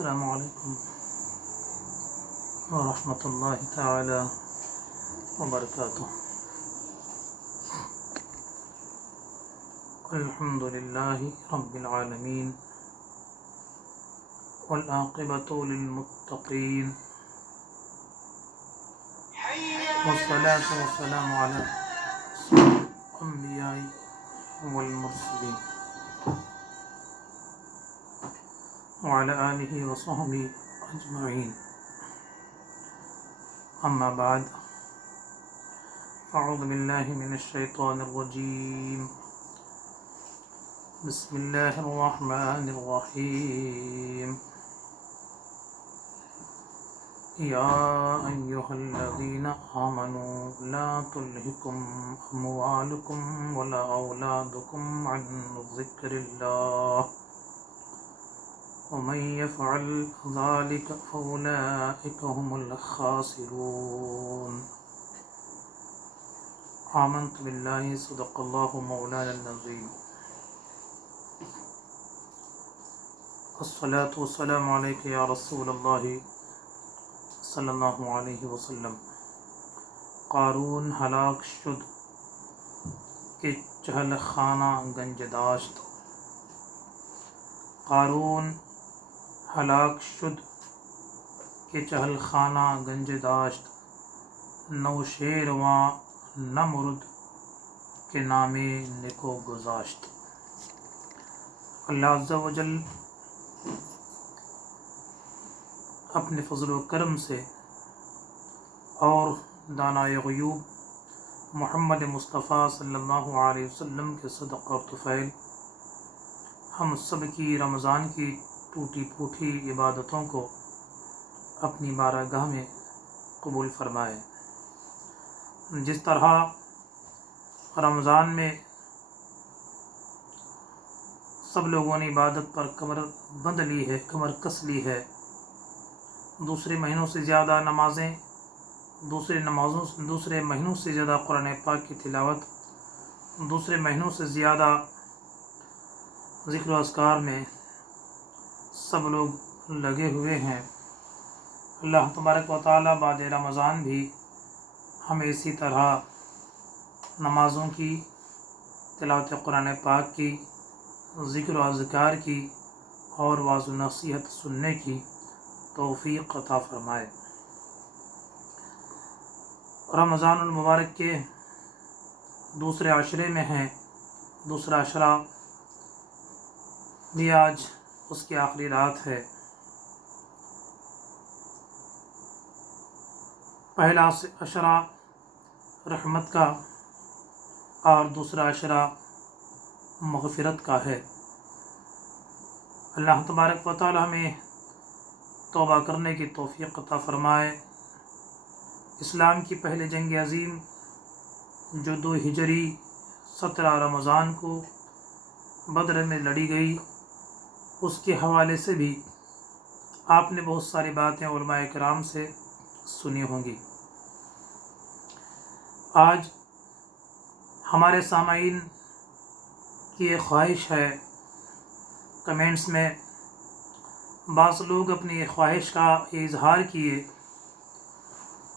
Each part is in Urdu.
السلام علیکم ورحمۃ اللہ تعالی وبرکاتہ۔ الحمد للہ رب العالمین والعاقبۃ للمتقین والصلاة والسلام علی الانبیاء والمرسلین وعلى آلہ وصحبہ اجمعین، اما بعد، اعوذ باللہ من الشیطان الرجیم، بسم اللہ الرحمن الرحیم، یا ایہا الذین آمنوا لا تلہکم اموالکم ولا اولادکم عن ذکر اللہ ومن يفعل ذلك فأولئك هم الخاسرون۔ آمنت باللہ صدق اللہ مولانا العظیم۔ الصلاة والسلام علیک یا رسول اللہ صلی اللہ علیہ وسلم۔ قارون ہلاک شد کہ چہل خانہ گنج داشت۔ قارون ہلاک شد کہ چہل خانہ گنج داشت، نوشیرواں نہ مرد کے نام نکو گذاشت۔ اللہ عز و جل اپنے فضل و کرم سے اور دانائے غیوب محمد مصطفیٰ صلی اللہ علیہ وسلم کے صدقہ اور طفیل ہم سب کی رمضان کی ٹوٹی پھوٹی عبادتوں کو اپنی بارگاہ میں قبول فرمائے۔ جس طرح رمضان میں سب لوگوں نے عبادت پر کمر بند لی ہے، کمر کس لی ہے، دوسرے مہینوں سے زیادہ نمازیں، دوسرے مہینوں سے زیادہ قرآن پاک کی تلاوت، دوسرے مہینوں سے زیادہ ذکر و اذکار میں سب لوگ لگے ہوئے ہیں۔ اللہ تبارک و تعالی بعد رمضان بھی ہمیں اسی طرح نمازوں کی، تلاوت قرآن پاک کی، ذکر و اذکار کی اور واعظ و نصیحت سننے کی توفیق عطا فرمائے۔ رمضان المبارک کے دوسرے عشرے میں ہیں، دوسرا عشرہ بھی آج اس کی آخری رات ہے۔ پہلا عشرہ رحمت کا اور دوسرا عشرہ مغفرت کا ہے۔ اللہ تبارک و تعالی ہمیں توبہ کرنے کی توفیق عطا فرمائے۔ اسلام کی پہلے جنگ عظیم جو 2 ہجری 17 رمضان کو بدر میں لڑی گئی، اس کے حوالے سے بھی آپ نے بہت ساری باتیں علماء کرام سے سنی ہوں گی۔ آج ہمارے سامعین کی ایک خواہش ہے، کمنٹس میں بعض لوگ اپنی یہ خواہش کا اظہار کیے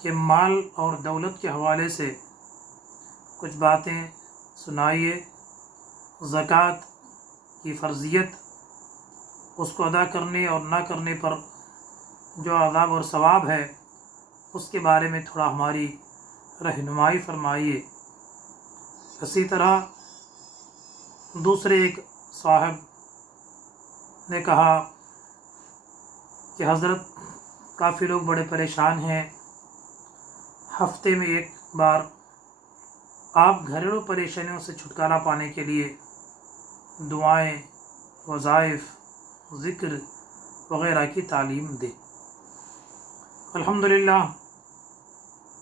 کہ مال اور دولت کے حوالے سے کچھ باتیں سنائیے، زکوٰۃ کی فرضیت، اس کو ادا کرنے اور نہ کرنے پر جو عذاب اور ثواب ہے اس کے بارے میں تھوڑا ہماری رہنمائی فرمائیے۔ اسی طرح دوسرے ایک صاحب نے کہا کہ حضرت کافی لوگ بڑے پریشان ہیں، ہفتے میں ایک بار آپ گھریلو پریشانیوں سے چھٹکارا پانے کے لیے دعائیں، وظائف، ذکر وغیرہ کی تعلیم دیں۔ الحمدللہ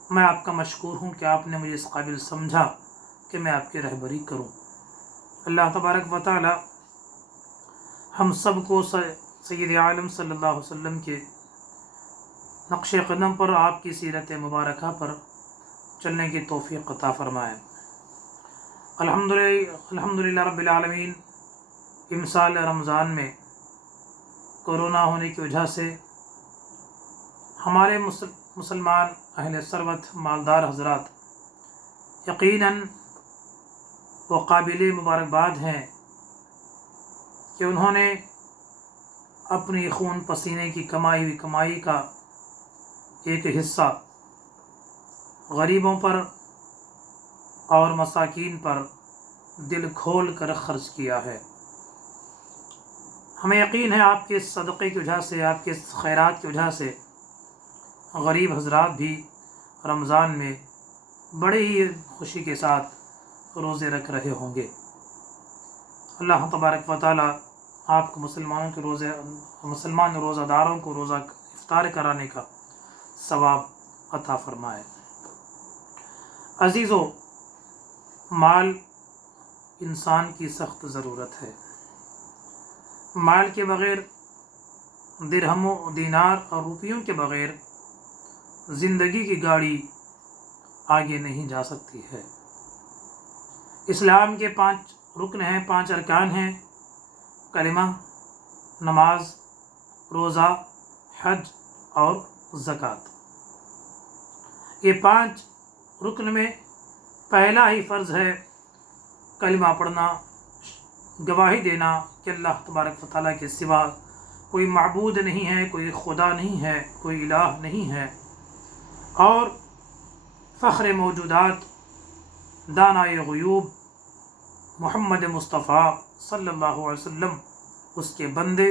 میں آپ کا مشکور ہوں کہ آپ نے مجھے اس قابل سمجھا کہ میں آپ کی رہبری کروں۔ اللہ تبارک و تعالی ہم سب کو سید عالم صلی اللہ علیہ وسلم کے نقش قدم پر، آپ کی سیرت مبارکہ پر چلنے کی توفیق عطا فرمائے۔ الحمدللہ رب العالمین امسال رمضان میں کورونا ہونے کی وجہ سے ہمارے مسلمان اہل ثروت مالدار حضرات یقیناً وہ قابل مبارکباد ہیں کہ انہوں نے اپنی خون پسینے کی کمائی ہوئی کمائی کا ایک حصہ غریبوں پر اور مساکین پر دل کھول کر خرچ کیا ہے۔ ہمیں یقین ہے آپ کے صدقے کی وجہ سے، آپ کے خیرات کی وجہ سے غریب حضرات بھی رمضان میں بڑے ہی خوشی کے ساتھ روزے رکھ رہے ہوں گے۔ اللہ تبارک و تعالی آپ کو مسلمان روزہ داروں کو روزہ افطار کرانے کا ثواب عطا فرمائے۔ عزیزو، مال انسان کی سخت ضرورت ہے۔ مال کے بغیر، درہم و دینار اور روپیوں کے بغیر زندگی کی گاڑی آگے نہیں جا سکتی ہے۔ اسلام کے 5 رکن ہیں، 5 ارکان ہیں: کلمہ، نماز، روزہ، حج اور زکوٰۃ۔ یہ 5 رکن میں پہلا ہی فرض ہے کلمہ پڑھنا، گواہی دینا کہ اللہ تبارک و تعالیٰ کے سوا کوئی معبود نہیں ہے، کوئی خدا نہیں ہے، کوئی الہ نہیں ہے، اور فخر موجودات دانائے غیوب محمد مصطفیٰ صلی اللہ علیہ وسلم اس کے بندے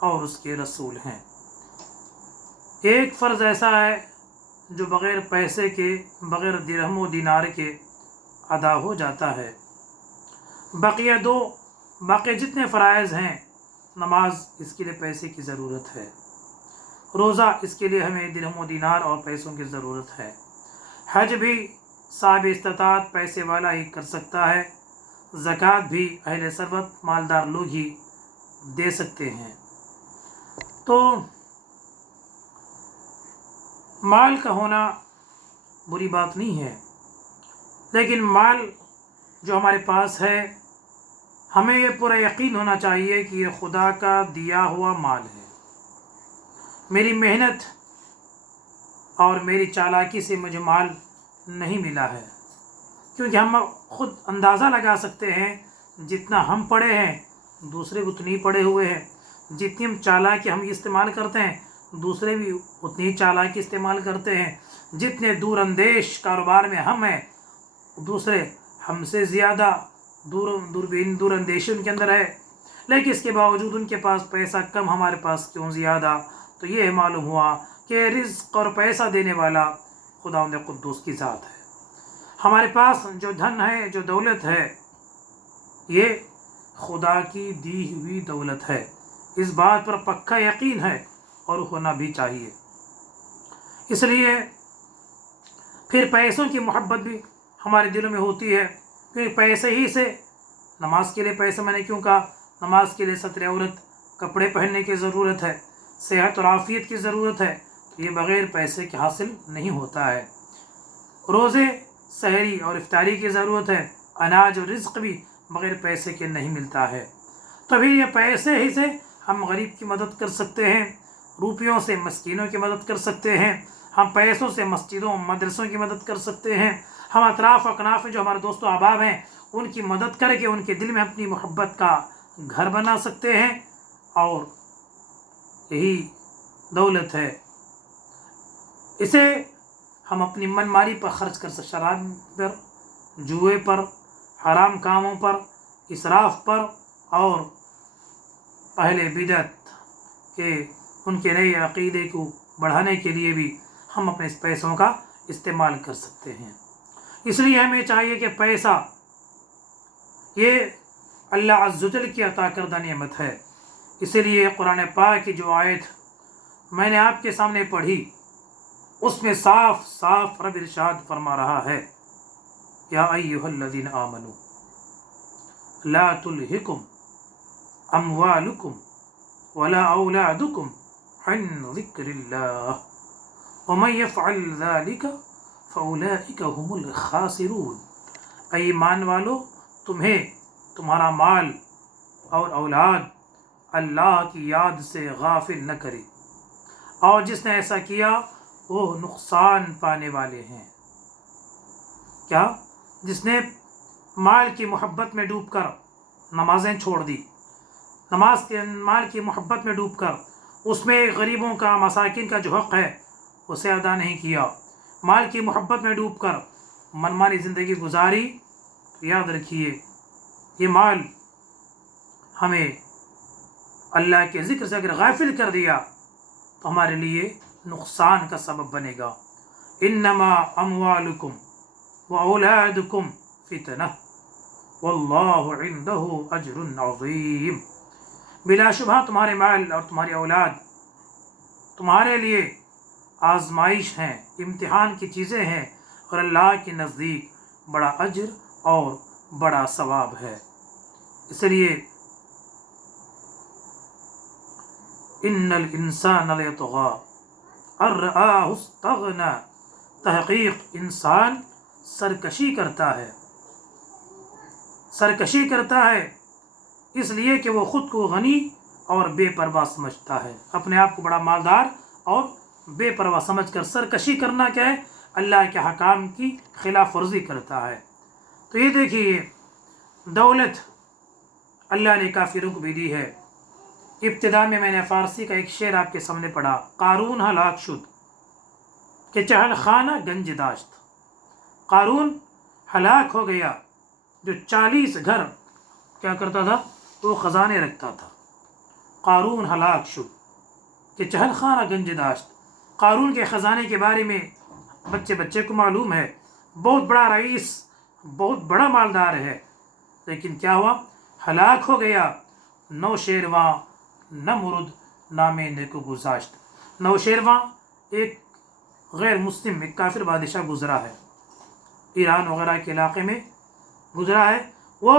اور اس کے رسول ہیں۔ ایک فرض ایسا ہے جو بغیر پیسے کے، بغیر درہم و دینار کے ادا ہو جاتا ہے۔ باقی جتنے فرائض ہیں، نماز اس کے لیے پیسے کی ضرورت ہے، روزہ اس کے لیے ہمیں درہم و دینار اور پیسوں کی ضرورت ہے، حج بھی صاحب استطاعت پیسے والا ہی کر سکتا ہے، زکوٰۃ بھی اہل ثروت مالدار لوگ ہی دے سکتے ہیں۔ تو مال کا ہونا بری بات نہیں ہے، لیکن مال جو ہمارے پاس ہے ہمیں یہ پورا یقین ہونا چاہیے کہ یہ خدا کا دیا ہوا مال ہے۔ میری محنت اور میری چالاکی سے مجھے مال نہیں ملا ہے، کیونکہ ہم خود اندازہ لگا سکتے ہیں جتنا ہم پڑھے ہیں دوسرے اتنی پڑھے ہوئے ہیں، جتنی ہم چالاکی ہم استعمال کرتے ہیں دوسرے بھی اتنی چالاکی استعمال کرتے ہیں، جتنے دور اندیش کاروبار میں ہم ہیں دوسرے ہم سے زیادہ دور اندیشی ان کے اندر ہے، لیکن اس کے باوجود ان کے پاس پیسہ کم، ہمارے پاس کیوں زیادہ؟ تو یہ معلوم ہوا کہ رزق اور پیسہ دینے والا خداوند قدوس کی ذات ہے۔ ہمارے پاس جو دھن ہے، جو دولت ہے، یہ خدا کی دی ہوئی دولت ہے، اس بات پر پکا یقین ہے اور ہونا بھی چاہیے۔ اس لیے پھر پیسوں کی محبت بھی ہمارے دلوں میں ہوتی ہے، کیونکہ پیسے ہی سے نماز کے لیے پیسہ، میں نے کیوں کہا، نماز کے لیے ستر عورت، کپڑے پہننے کی ضرورت ہے، صحت اور عافیت کی ضرورت ہے، یہ بغیر پیسے کے حاصل نہیں ہوتا ہے۔ روزے، سحری اور افطاری کی ضرورت ہے، اناج اور رزق بھی بغیر پیسے کے نہیں ملتا ہے۔ تو پھر یہ پیسے ہی سے ہم غریب کی مدد کر سکتے ہیں، روپیوں سے مسکینوں کی مدد کر سکتے ہیں، ہم پیسوں سے مسجدوں مدرسوں کی مدد کر سکتے ہیں، ہم اطراف اکناف میں جو ہمارے دوست و احباب ہیں ان کی مدد کر کے ان کے دل میں اپنی محبت کا گھر بنا سکتے ہیں، اور یہی دولت ہے، اسے ہم اپنی من ماری پر خرچ کر سکتے، شراب پر، جوئے پر، حرام کاموں پر، اسراف پر، اور اہل بدعت کے ان کے نئے عقیدے کو بڑھانے کے لیے بھی ہم اپنے اس پیسوں کا استعمال کر سکتے ہیں۔ اس لیے ہمیں چاہیے کہ پیسہ یہ اللہ عز و جل کی عطا کردہ نعمت ہے۔ اسی لیے قرآن پاک کی جو آیت میں نے آپ کے سامنے پڑھی اس میں صاف صاف رب ارشاد فرما رہا ہے، یا ایھا الذین آمنوا لا تلہکم اموالکم ولا اولادکم عن ذکر اللہ ومن یفعل ذلک فاولئک هم الخاسرون۔ اے ایمان والو، تمہیں تمہارا مال اور اولاد اللہ کی یاد سے غافل نہ کرے، اور جس نے ایسا کیا وہ نقصان پانے والے ہیں۔ کیا؟ جس نے مال کی محبت میں ڈوب کر نمازیں چھوڑ دی، مال کی محبت میں ڈوب کر اس میں غریبوں کا، مساکین کا جو حق ہے اسے ادا نہیں کیا، مال کی محبت میں ڈوب کر منمانی زندگی گزاری، تو یاد رکھیے یہ مال ہمیں اللہ کے ذکر سے اگر غافل کر دیا تو ہمارے لیے نقصان کا سبب بنے گا۔ انما اموالکم واولادکم فتنہ واللہ عندہ اجر عظیم، بلا شبہ تمہارے مال اور تمہاری اولاد تمہارے لیے آزمائش ہیں، امتحان کی چیزیں ہیں، اور اللہ کے نزدیک بڑا اجر اور بڑا ثواب ہے۔ اس لیے ان الانسان لیطغی ان رآہ استغنی، تحقیق انسان سرکشی کرتا ہے، سرکشی کرتا ہے اس لیے کہ وہ خود کو غنی اور بے پرواہ سمجھتا ہے، اپنے آپ کو بڑا مالدار اور بے پرواہ سمجھ کر سرکشی کرنا کیا ہے؟ اللہ کے حکام کی خلاف ورزی کرتا ہے۔ تو یہ دیکھیے دولت اللہ نے کافروں کو بھی دی ہے۔ ابتدا میں نے فارسی کا ایک شعر آپ کے سامنے پڑھا، قارون ہلاک شد کہ چہل خانہ گنج داشت۔ قارون ہلاک ہو گیا جو 40 گھر کیا کرتا تھا؟ وہ خزانے رکھتا تھا۔ قارون ہلاک شد کہ چہل خانہ گنج داشت۔ قارون کے خزانے کے بارے میں بچے کو معلوم ہے، بہت بڑا رئیس، بہت بڑا مالدار ہے، لیکن کیا ہوا؟ ہلاک ہو گیا۔ نوشیرواں نمرود نام نیکو گذاشت۔ نوشیرواں ایک غیر مسلم، ایک کافر بادشاہ گزرا ہے، ایران وغیرہ کے علاقے میں گزرا ہے۔ وہ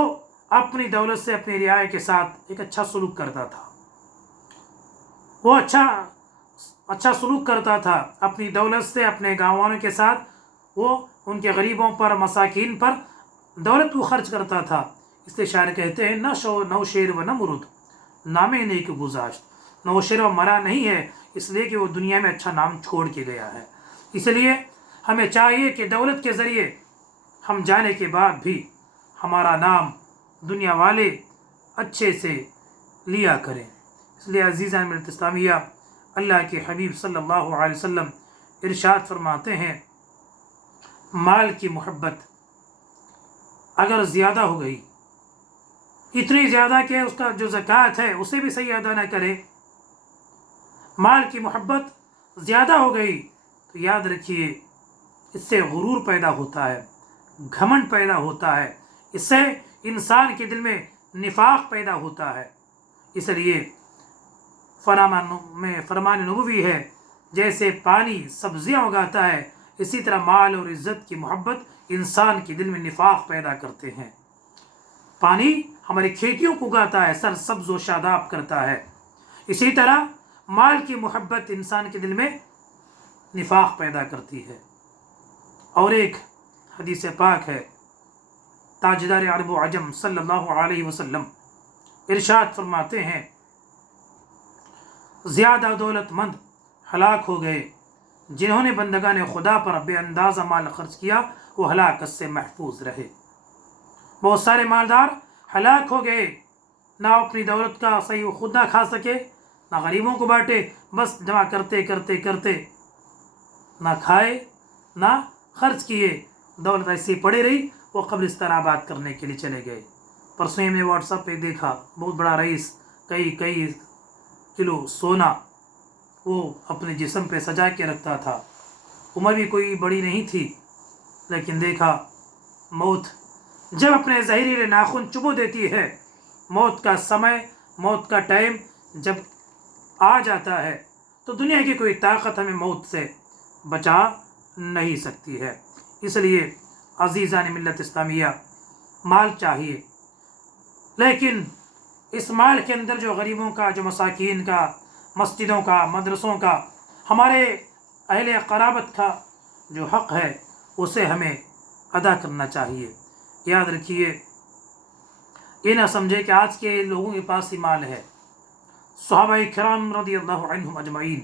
اپنی دولت سے اپنی رعایا کے ساتھ ایک اچھا سلوک کرتا تھا، وہ اچھا سلوک کرتا تھا اپنی دولت سے، اپنے گاؤں والوں کے ساتھ وہ ان کے غریبوں پر، مساکین پر دولت کو خرچ کرتا تھا۔ اس لیے شاعر کہتے ہیں نوشیر و نمرود نام نیک گذاشت، نوشیرو مرا نہیں ہے اس لیے کہ وہ دنیا میں اچھا نام چھوڑ کے گیا ہے۔ اس لیے ہمیں چاہیے کہ دولت کے ذریعے ہم جانے کے بعد بھی ہمارا نام دنیا والے اچھے سے لیا کریں۔ اس لیے عزیزان ملت اسلامیہ، اللہ کے حبیب صلی اللہ علیہ وسلم ارشاد فرماتے ہیں مال کی محبت اگر زیادہ ہو گئی، اتنی زیادہ کہ اس کا جو زکوٰۃ ہے اسے بھی صحیح ادا نہ کرے، مال کی محبت زیادہ ہو گئی تو یاد رکھیے اس سے غرور پیدا ہوتا ہے، گھمنڈ پیدا ہوتا ہے، اس سے انسان کے دل میں نفاق پیدا ہوتا ہے۔ اس لیے فرمان نبوی ہے جیسے پانی سبزیاں اگاتا ہے، اسی طرح مال اور عزت کی محبت انسان کے دل میں نفاق پیدا کرتے ہیں۔ پانی ہماری کھیتیوں کو اگاتا ہے، سر سبز و شاداب کرتا ہے، اسی طرح مال کی محبت انسان کے دل میں نفاق پیدا کرتی ہے۔ اور ایک حدیث پاک ہے، تاجدار عرب و عجم صلی اللہ علیہ وسلم ارشاد فرماتے ہیں زیادہ دولت مند ہلاک ہو گئے، جنہوں نے بندگان خدا پر بے اندازہ مال خرچ کیا وہ ہلاکت سے محفوظ رہے۔ بہت سارے مالدار ہلاک ہو گئے، نہ اپنی دولت کا صحیح خود نہ کھا سکے، نہ غریبوں کو بانٹے، بس جمع کرتے کرتے کرتے نہ کھائے نہ خرچ کیے، دولت ایسی پڑی رہی، وہ قبرستان آباد کرنے کے لیے چلے گئے۔ پرسوں ہی میں واٹس ایپ پہ دیکھا، بہت بڑا رئیس کئی کلو سونا وہ اپنے جسم پہ سجا کے رکھتا تھا، عمر بھی کوئی بڑی نہیں تھی، لیکن دیکھا موت جب اپنے زہریلے ناخن چبو دیتی ہے، موت کا سمے، موت کا ٹائم جب آ جاتا ہے تو دنیا کی کوئی طاقت ہمیں موت سے بچا نہیں سکتی ہے۔ اس لیے عزیزان ملت اسلامیہ، مال چاہیے، لیکن اس مال کے اندر جو غریبوں کا، جو مساکین کا، مسجدوں کا، مدرسوں کا، ہمارے اہل قرابت کا جو حق ہے اسے ہمیں ادا کرنا چاہیے۔ یاد رکھیے، یہ نہ سمجھے کہ آج کے لوگوں کے پاس ہی مال ہے، صحابہ کرام رضی اللہ عنہم اجمعین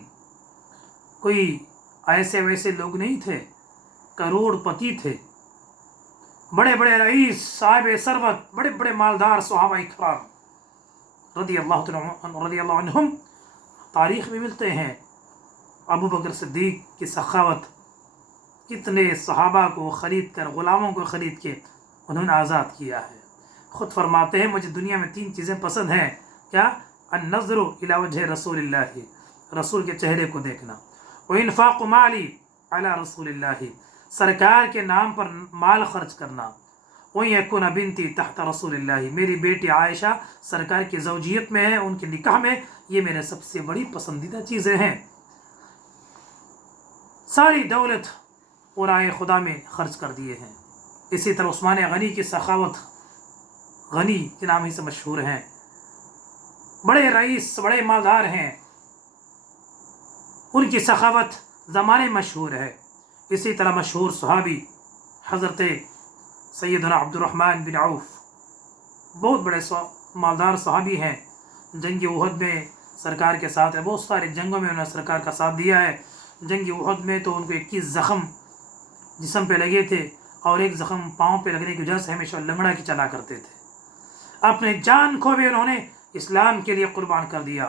کوئی ایسے ویسے لوگ نہیں تھے، کروڑ پتی تھے، بڑے بڑے رئیس، صاحب ثروت، بڑے بڑے مالدار صحابہ کرام رضی اللہ عنہم تاریخ میں ملتے ہیں۔ ابو بکر صدیق کی سخاوت، کتنے صحابہ کو خرید کر، غلاموں کو خرید کے انہوں نے آزاد کیا ہے۔ خود فرماتے ہیں مجھے دنیا میں 3 چیزیں پسند ہیں، کیا؟ النظر الی وجہ رسول اللہ، رسول کے چہرے کو دیکھنا، وانفاق مالی علی رسول اللہ، سرکار کے نام پر مال خرچ کرنا، وَيَكُونَ بِنْتِي تحت رسول اللہ، میری بیٹی عائشہ سرکار کی زوجیت میں ہے، ان کے نکاح میں، یہ میرے سب سے بڑی پسندیدہ چیزیں ہیں۔ ساری دولت اور رائے خدا میں خرچ کر دیے ہیں۔ اسی طرح عثمان غنی کی سخاوت، غنی کے نام ہی سے مشہور ہیں، بڑے رئیس، بڑے مالدار ہیں، ان کی سخاوت زمانے مشہور ہے۔ اسی طرح مشہور صحابی حضرت سیدنا عبد الرحمن بن عوف، بہت بڑے مالدار صحابی ہیں، جنگ احد میں سرکار کے ساتھ ہے، بہت سارے جنگوں میں انہوں نے سرکار کا ساتھ دیا ہے۔ جنگ احد میں تو ان کو 21 زخم جسم پہ لگے تھے، اور ایک زخم پاؤں پہ لگنے کی وجہ سے ہمیشہ لنگڑا کی چلا کرتے تھے۔ اپنے جان کو بھی انہوں نے اسلام کے لیے قربان کر دیا،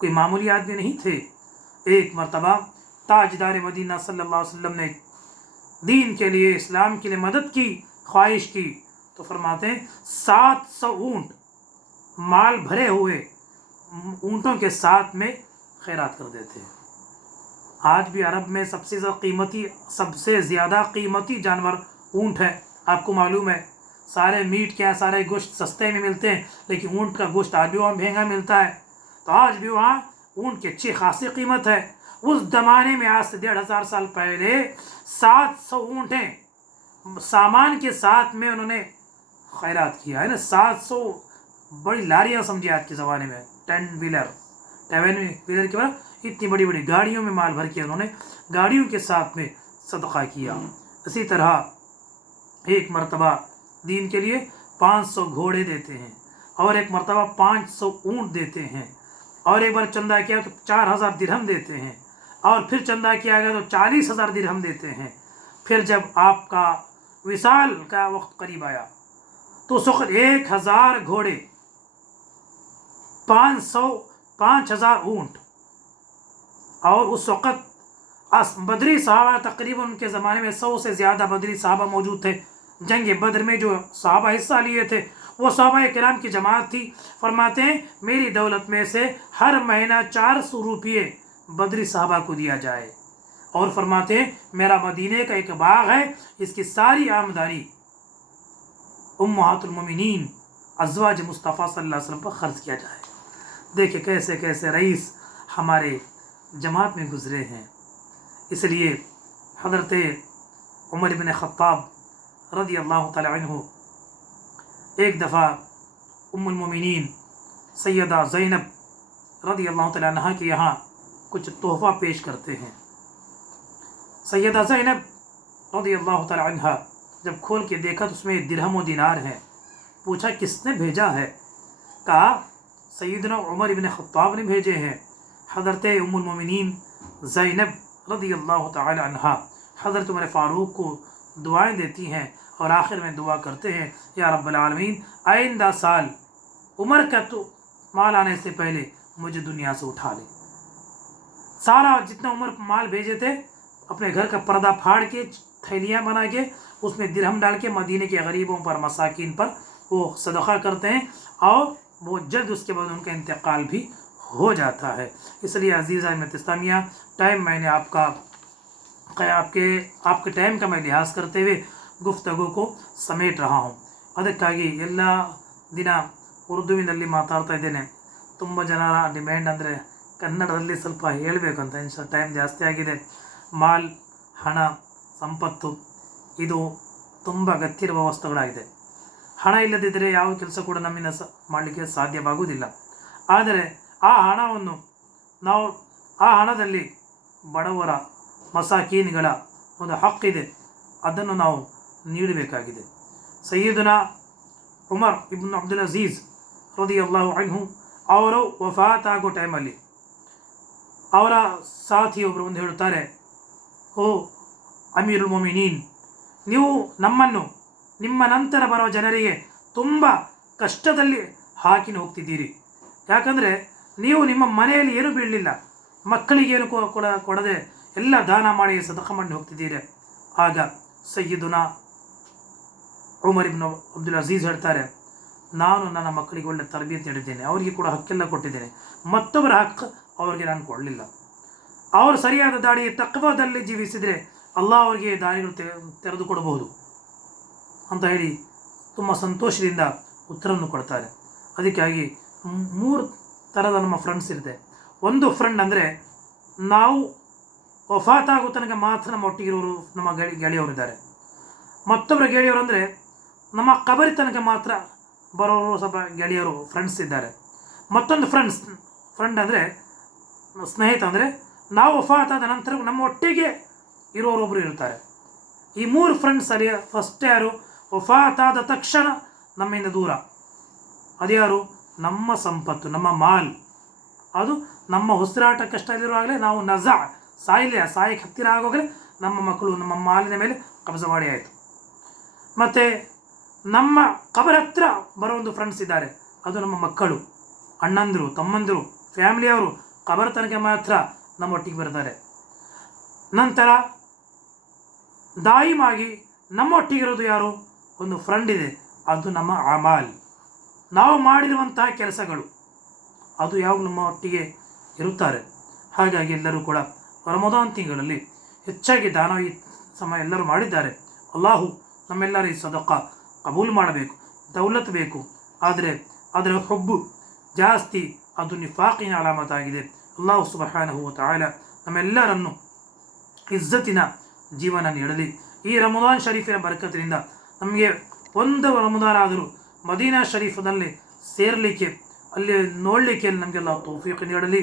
کوئی معمولی آدمی نہیں تھے۔ ایک مرتبہ تاجدار مدینہ صلی اللہ علیہ وسلم نے دین کے لیے، اسلام کے لیے مدد کی خواہش کی، تو فرماتے ہیں 700 اونٹ، مال بھرے ہوئے اونٹوں کے ساتھ میں خیرات کر دیتے ہیں۔ آج بھی عرب میں سب سے زیادہ قیمتی جانور اونٹ ہے، آپ کو معلوم ہے۔ سارے میٹ کیا، سارے گوشت سستے میں ملتے ہیں، لیکن اونٹ کا گوشت آج بھی وہاں مہنگا ملتا ہے۔ تو آج بھی وہاں اونٹ کی اچھی خاصی قیمت ہے۔ اس زمانے میں آج سے 1500 سال پہلے 700 اونٹیں سامان کے ساتھ میں انہوں نے خیرات کیا ہے نا۔ 700 بڑی لاریاں سمجھے آج کے زمانے میں، 10 ویلر کے بعد اتنی بڑی بڑی گاڑیوں میں مال بھر کے انہوں نے گاڑیوں کے ساتھ میں صدقہ کیا۔ اسی طرح ایک مرتبہ دین کے لیے 500 گھوڑے دیتے ہیں، اور ایک مرتبہ 500 اونٹ دیتے ہیں، اور ایک بار چندہ کیا تو 4000 درہم دیتے ہیں، اور پھر چندہ کیا گیا تو 40,000 درہم دیتے ہیں۔ پھر جب آپ کا وصال کا وقت قریب آیا تو اس وقت 1000 گھوڑے، 5000 اونٹ، اور اس وقت بدری صحابہ تقریباً ان کے زمانے میں 100 سے زیادہ بدری صحابہ موجود تھے۔ جنگ بدر میں جو صحابہ حصہ لیے تھے وہ صحابہ کرام کی جماعت تھی۔ فرماتے ہیں میری دولت میں سے ہر مہینہ 400 روپیے بدری صحابہ کو دیا جائے، اور فرماتے ہیں میرا مدینے کا ایک باغ ہے، اس کی ساری آمدنی امہات المومنین ازواج مصطفیٰ صلی اللہ علیہ وسلم پر خرچ کیا جائے۔ دیکھیں کیسے کیسے رئیس ہمارے جماعت میں گزرے ہیں۔ اس لیے حضرت عمر بن خطاب رضی اللہ تعالی عنہ ایک دفعہ ام المومنین سیدہ زینب رضی اللہ تعالی عنہ کے یہاں کچھ تحفہ پیش کرتے ہیں۔ سیدہ زینب رضی اللہ تعالی عنہ جب کھول کے دیکھا تو اس میں درہم و دینار ہے۔ پوچھا کس نے بھیجا ہے؟ کہا سیدنا عمر بن خطاب نے بھیجے ہیں۔ حضرت ام المومنین زینب رضی اللہ تعالی عنہ حضرت عمر فاروق کو دعائیں دیتی ہیں، اور آخر میں دعا کرتے ہیں یا رب العالمین آئندہ سال عمر کا تو مال آنے سے پہلے مجھے دنیا سے اٹھا لے۔ سارا جتنا عمر مال بھیجے تھے اپنے گھر کا پردہ پھاڑ کے، تھیلیاں بنا کے اس میں درہم ڈال کے مدینے کے غریبوں پر، مساکین پر وہ صدقہ کرتے ہیں، اور بہت جلد اس کے بعد ان کا انتقال بھی ہو جاتا ہے۔ اس لیے عزیزہ امت اسلامیہ، ٹائم میں نے آپ کے ٹائم کا میں لحاظ کرتے ہوئے گفتگو کو سمیٹ رہا ہوں۔ ಅದಕ್ಕಾಗಿ ಎಲ್ಲ ದಿನ ಉರ್ದುವಿನಲ್ಲಿ ಮಾತಾಡ್ತಾ ಇದ್ದೇನೆ। ತುಂಬ ಜನರ ಡಿಮ್ಯಾಂಡ್ ಅಂದರೆ ಕನ್ನಡದಲ್ಲಿ ಸ್ವಲ್ಪ ಹೇಳಬೇಕು ಅಂತ, ಟೈಮ್ ಜಾಸ್ತಿ ಆಗಿದೆ। ಮಾಲ್, ಹಣ, ಸಂಪತ್ತು ಇದು ತುಂಬ ಅಗತ್ಯ ಇರುವ ವಸ್ತುಗಳಾಗಿದೆ। ಹಣ ಇಲ್ಲದಿದ್ದರೆ ಯಾವ ಕೆಲಸ ಕೂಡ ನಮ್ಮಿಂದ ಮಾಡಲಿಕ್ಕೆ ಸಾಧ್ಯವಾಗುವುದಿಲ್ಲ। ಆದರೆ ಆ ಹಣದಲ್ಲಿ ಬಡವರ, ಮಸಾಕೀನ್ಗಳ ಒಂದು ಹಕ್ಕಿದೆ, ಅದನ್ನು ನಾವು ನೀಡಬೇಕಾಗಿದೆ। ಸಯ್ಯದನಾ ಉಮರ್ ಇಬ್ನ್ ಅಬ್ದುಲ್ ಅಜೀಜ್ ರದಿಯಲ್ಲಾಹು ಅನ್ಹು ಅವರು ವಫಾತ್ ಆಗೋ ಟೈಮಲ್ಲಿ ಅವರ ಸಾಥಿಯೊಬ್ಬರು ಒಂದು ಹೇಳುತ್ತಾರೆ, ಓ ಅಮೀರುಲ್ ಮೊಮಿನೀನ್, ನೀವು ನಮ್ಮನ್ನು ನಿಮ್ಮ ನಂತರ ಬರುವ ಜನರಿಗೆ ತುಂಬ ಕಷ್ಟದಲ್ಲಿ ಹಾಕಿ ಹೋಗ್ತಿದ್ದೀರಿ. ಯಾಕಂದರೆ ನೀವು ನಿಮ್ಮ ಮನೆಯಲ್ಲಿ ಏನೂ ಬೀಳಲಿಲ್ಲ, ಮಕ್ಕಳಿಗೇನು ಕೊಡದೆ ಎಲ್ಲ ದಾನ ಮಾಡಿ ಸದಕ ಮಾಡಿ ಹೋಗ್ತಿದ್ದೀರಿ. ಆಗ ಸಯ್ಯಿದುನಾ ಉಮರ್ ಇಬ್ನ್ ಅಬ್ದುಲ್ ಅಜೀಜ್ ಹೇಳ್ತಾರೆ, ನಾನು ನನ್ನ ಮಕ್ಕಳಿಗೆ ಒಳ್ಳೆ ತರಬೇತಿ ನೀಡಿದ್ದೇನೆ, ಅವರಿಗೆ ಕೂಡ ಹಕ್ಕೆಲ್ಲ ಕೊಟ್ಟಿದ್ದೇನೆ, ಮತ್ತೊಬ್ಬರ ಹಕ್ಕು ಅವರಿಗೆ ನಾನು ಕೊಡಲಿಲ್ಲ. ಅವರು ಸರಿಯಾದ ದಾರಿ ತಕ್ವಾದಲ್ಲಿ ಜೀವಿಸಿದರೆ ಅಲ್ಲಾಹ್ ಅವರಿಗೆ ದಾರಿಗಳು ತೆರೆದುಕೊಡಬಹುದು ಅಂತ ಹೇಳಿ ತುಂಬ ಸಂತೋಷದಿಂದ ಉತ್ತರವನ್ನು ಕೊಡ್ತಾರೆ. ಅದಕ್ಕಾಗಿ 3 ಥರದ ನಮ್ಮ ಫ್ರೆಂಡ್ಸ್ ಇರುತ್ತೆ. ಒಂದು ಫ್ರೆಂಡ್ ಅಂದರೆ ನಾವು ವಫಾತ್ ಆಗೋ ತನಕ ಮಾತ್ರ ನಮ್ಮ ಒಟ್ಟಿಗಿರೋರು ನಮ್ಮ ಗೆಳೆಯವರಿದ್ದಾರೆ. ಮತ್ತೊಬ್ಬರ ಗೆಳೆಯರು ಅಂದರೆ ನಮ್ಮ ಕಬರಿ ತನಕ ಮಾತ್ರ ಬರೋರು ಸ್ವಲ್ಪ ಗೆಳೆಯರು ಫ್ರೆಂಡ್ಸ್ ಇದ್ದಾರೆ. ಮತ್ತೊಂದು ಫ್ರೆಂಡ್ ಅಂದರೆ ಸ್ನೇಹಿತ ಅಂದರೆ ನಾವು ವಫಾತ್ ಆದ ನಂತರ ನಮ್ಮ ಒಟ್ಟಿಗೆ ಇರೋರೊಬ್ಬರು ಇರ್ತಾರೆ. ಈ 3 ಫ್ರೆಂಡ್ಸ್ ಅಲ್ಲಿ ಫಸ್ಟ್ ಯಾರು? ವಫಾತ್ ಆದ ತಕ್ಷಣ ನಮ್ಮಿಂದ ದೂರ. ಅದ್ಯಾರು? ನಮ್ಮ ಸಂಪತ್ತು, ನಮ್ಮ ಮಾಲ್. ಅದು ನಮ್ಮ ಉಸಿರಾಟ ಕಷ್ಟದಲ್ಲಿರುವಾಗಲೇ ನಾವು ಸಾಯಕ್ಕೆ ಹತ್ತಿರ ಆಗೋಗಲೇ ನಮ್ಮ ಮಕ್ಕಳು ನಮ್ಮ ಮಾಲಿನ ಮೇಲೆ ಕಬ್ಜ ಮಾಡಿ ಆಯಿತು. ಮತ್ತು ನಮ್ಮ ಕಬರ ಹತ್ರ ಬರೋ ಒಂದು ಫ್ರೆಂಡ್ಸ್ ಇದ್ದಾರೆ, ಅದು ನಮ್ಮ ಮಕ್ಕಳು, ಅಣ್ಣಂದಿರು, ತಮ್ಮಂದಿರು, ಫ್ಯಾಮಿಲಿಯವರು ಕಬರ ತನಕ ಮಾತ್ರ ನಮ್ಮೊಟ್ಟಿಗೆ ಬರ್ತಾರೆ. ನಂತರ ದಾಯಿಮಾಗಿ ನಮ್ಮೊಟ್ಟಿಗಿರೋದು ಯಾರು? ಒಂದು ಫ್ರೆಂಡ್ ಇದೆ, ಅದು ನಮ್ಮ ಅಮಾಲ್, ನಾವು ಮಾಡಿರುವಂತಹ ಕೆಲಸಗಳು, ಅದು ಯಾವಾಗ ನಮ್ಮ ಒಟ್ಟಿಗೆ ಇರುತ್ತಾರೆ. ಹಾಗಾಗಿ ಎಲ್ಲರೂ ಕೂಡ ರಮದಾನ್ ತಿಂಗಳಲ್ಲಿ ಹೆಚ್ಚಾಗಿ ದಾನ ಈ ಸಮಯ ಎಲ್ಲರೂ ಮಾಡಿದ್ದಾರೆ. ಅಲ್ಲಾಹು ನಮ್ಮೆಲ್ಲರ ಈ ಸದಕ ಕಬೂಲ್ ಮಾಡಬೇಕು. ದೌಲತ್ ಬೇಕು, ಆದರೆ ಅದರ ಹುಬ್ಬು ಜಾಸ್ತಿ, ಅದು ನಿಫಾಕಿನ ಅಲಾಮತಾಗಿದೆ. ಅಲ್ಲಾಹು ಸುಬ್ಹಾನಹು ವ ತಆಲ ನಮ್ಮೆಲ್ಲರನ್ನು ಇಜ್ಜತಿನ ಜೀವನ ನೀಡಲಿ. ಈ ರಮದಾನ್ ಶರೀಫಿನ ಬರಕತ್ತಿನಿಂದ ನಮಗೆ ಒಂದು ರಮದಾನ್ ಆದರೂ ಮದೀನಾ ಶರೀಫದಲ್ಲಿ ಸೇರಲಿಕ್ಕೆ, ಅಲ್ಲಿ ನೋಡಲಿಕ್ಕೆ ನಮಗೆಲ್ಲ ತೌಫೀಕ್ ನೀಡಲಿ.